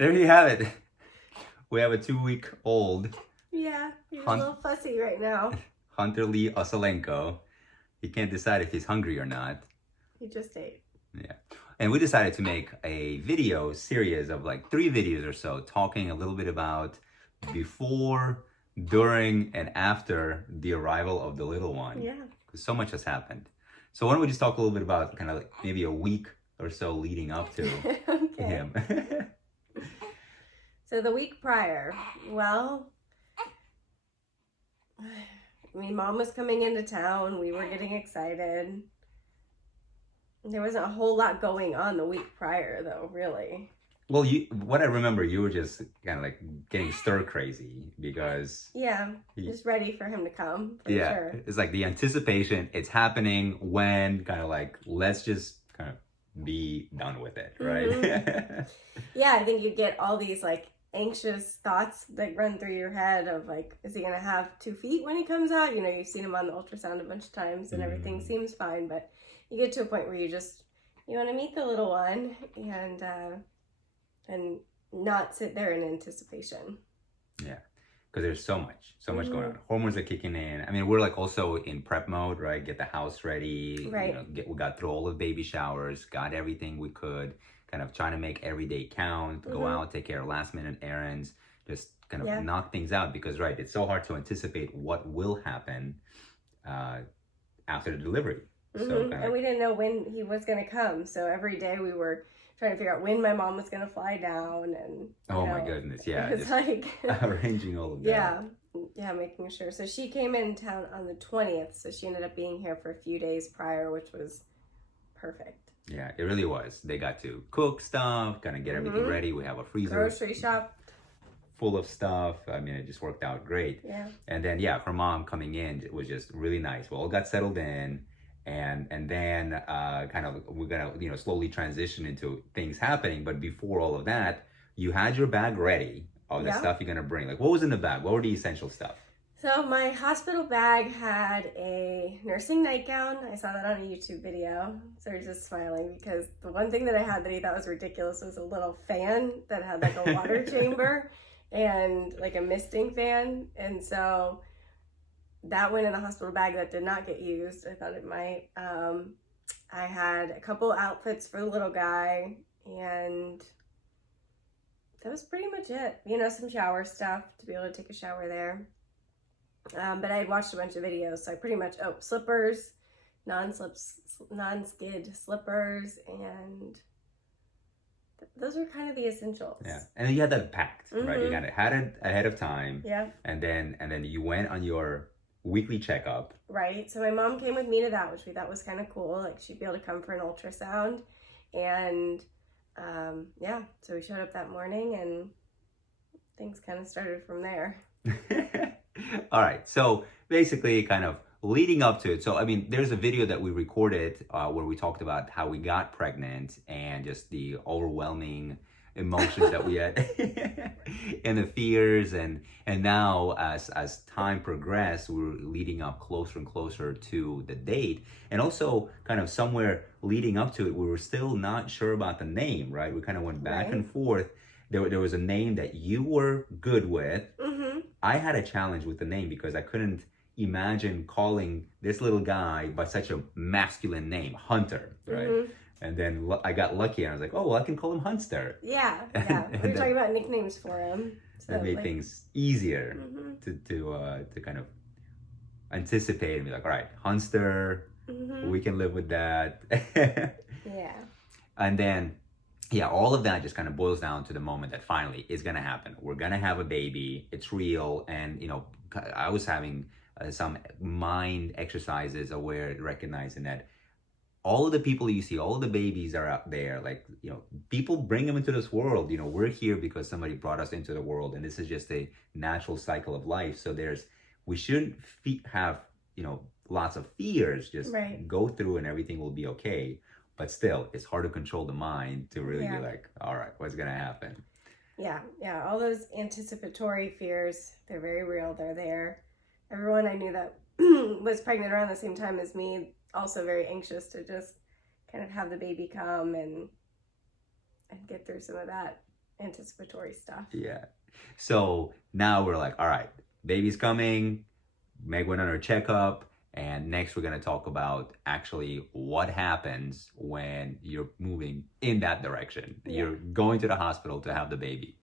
there you have it. We have a 2-week-old Yeah, he's a Hun- little fussy right now. Hunter Lee Osalenko. He can't decide if he's hungry or not. He just ate. Yeah. And we decided to make a video series of like 3 videos or so talking a little bit about before, during, and after the arrival of the little one. Yeah. Because so much has happened. So why don't we just talk a little bit about kind of like maybe a week or so leading up to Okay. him. So the week prior, well, I mean, Mom was coming into town. We were getting excited. There wasn't a whole lot going on the week prior, though, really. Well, what I remember, you were just kind of like getting stir crazy because Yeah, just ready for him to come, for yeah, sure. it's like the anticipation, it's happening when kind of like, let's just kind of be done with it, right? Yeah, I think you get all these like anxious thoughts that run through your head of like, is he gonna have 2 feet when he comes out? You know, you've seen him on the ultrasound a bunch of times and everything seems fine, but you get to a point where you want to meet the little one and not sit there in anticipation. Yeah, because there's so much going on. Hormones are kicking in. I mean, we're like also in prep mode, right? Get the house ready. Right. We got through all the baby showers, got everything we could, kind of trying to make every day count, go out, take care of last minute errands, just kind of knock things out because, right, it's so hard to anticipate what will happen after the delivery. So and we didn't know when he was going to come. So every day we were trying to figure out when my mom was going to fly down. And oh my goodness, yeah. It was like arranging all of that. Yeah, making sure. So she came in town on the 20th. So she ended up being here for a few days prior, which was perfect. Yeah, it really was. They got to cook stuff, kind of get everything ready. We have a freezer. Grocery shop. Full of stuff. I mean, it just worked out great. Yeah. And then, her mom coming in, it was just really nice. We all got settled in. And then kind of we're gonna slowly transition into things happening. But before all of that, you had your bag ready of the stuff you're gonna bring. Like, what was in the bag? What were the essential stuff? So my hospital bag had a nursing nightgown. I saw that on a YouTube video. So I was just smiling because the one thing that I had that he thought was ridiculous was a little fan that had like a water chamber and like a misting fan. And so that went in the hospital bag. That did not get used. I thought it might. I had a couple outfits for the little guy, and that was pretty much it. Some shower stuff to be able to take a shower there. But I had watched a bunch of videos, so I pretty much, slippers, non-skid slippers, and those are kind of the essentials. Yeah, and then you had that packed, right? You had it ahead of time. Yeah. And then you went on your weekly checkup. Right. So my mom came with me to that, which we thought was kind of cool. Like she'd be able to come for an ultrasound. And so we showed up that morning and things kind of started from there. All right. So basically kind of leading up to it. So, I mean, there's a video that we recorded where we talked about how we got pregnant and just the overwhelming emotions that we had and the fears and now as time progressed, we're leading up closer and closer to the date, and also kind of somewhere leading up to it we were still not sure about the name, right? We kind of went back and forth. There was a name that you were good with. I had a challenge with the name because I couldn't imagine calling this little guy by such a masculine name, Hunter, right? And then I got lucky and I was like, oh, well, I can call him Hunster. Yeah. We were talking about nicknames for him. So that made things easier to kind of anticipate and be like, all right, Hunster, we can live with that. Yeah. And then, all of that just kind of boils down to the moment that finally is going to happen. We're going to have a baby. It's real. And, I was having some mind exercises aware, recognizing that all of the people you see, all of the babies are out there. Like, people bring them into this world. We're here because somebody brought us into the world, and this is just a natural cycle of life. So we shouldn't have, lots of fears. Just go through and everything will be okay. But still, it's hard to control the mind to really be like, all right, what's going to happen? Yeah. All those anticipatory fears, they're very real. They're there. Everyone I knew that was pregnant around the same time as me, also very anxious to just kind of have the baby come and get through some of that anticipatory stuff. Yeah. So now we're like, all right, baby's coming. Meg went on her checkup. And next, we're going to talk about actually what happens when you're moving in that direction. Yeah. You're going to the hospital to have the baby.